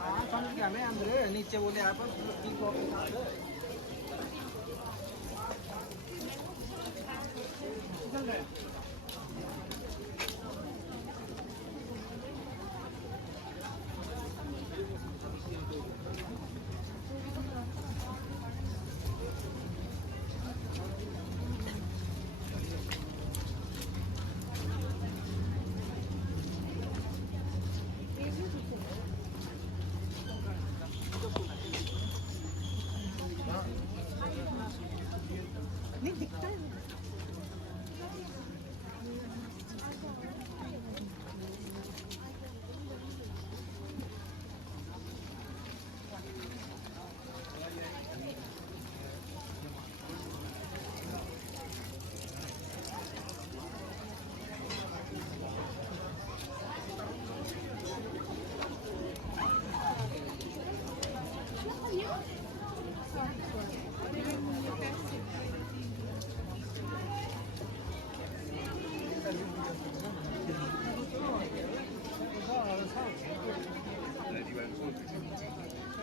हाँ समझ गया मैं अंदर नीचे बोले आप नहीं दिखता है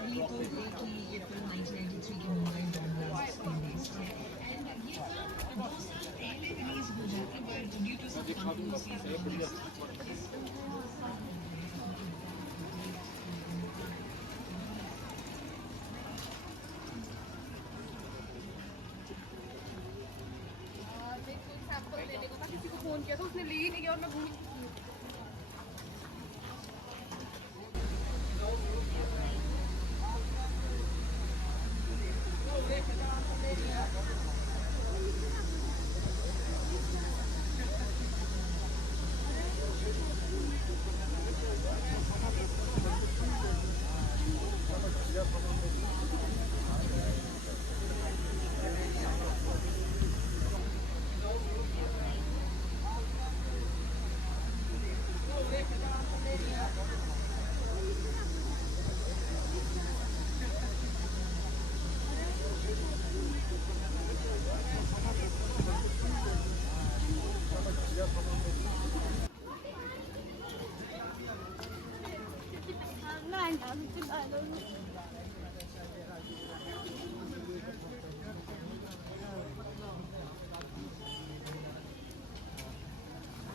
ये तो देखिए ये फिल्म 1993 की मुंबई बॉम्ब ब्लास्ट की बेस्ड है एंड ये फिल्म 2 साल पहले रिलीज हो जाती but due to some controversies sample लेने को था किसी को फोन किया था उसने ले ही नहीं गया और मैं भूल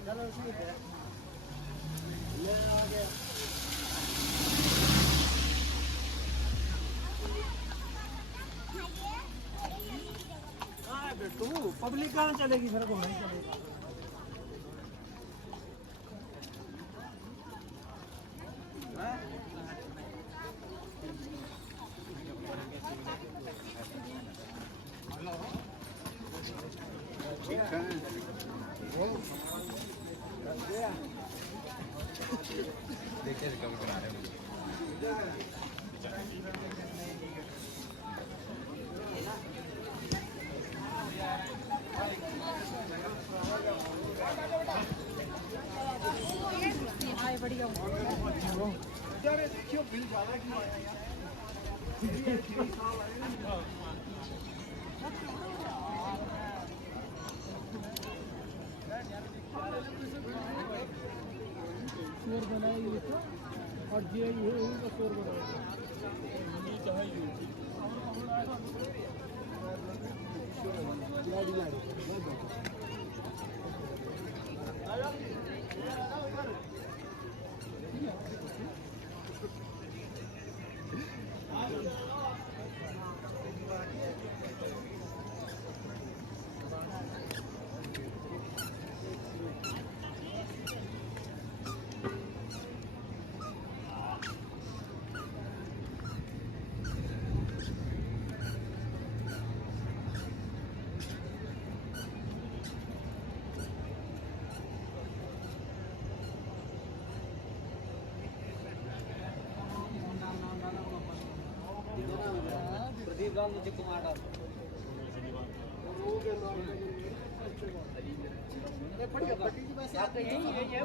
चलो ठीक है मैं आ गया हाँ बेटू पब्लिक कहाँ चलेगी फिर को नहीं चलेगा देखिए कभी बना रहे हो बढ़िया देखियो बिल ज्यादा क्यों आया शोर बनाएगी तो और जे का शोर प्रदीप राम मुझे कुमार डाल यही है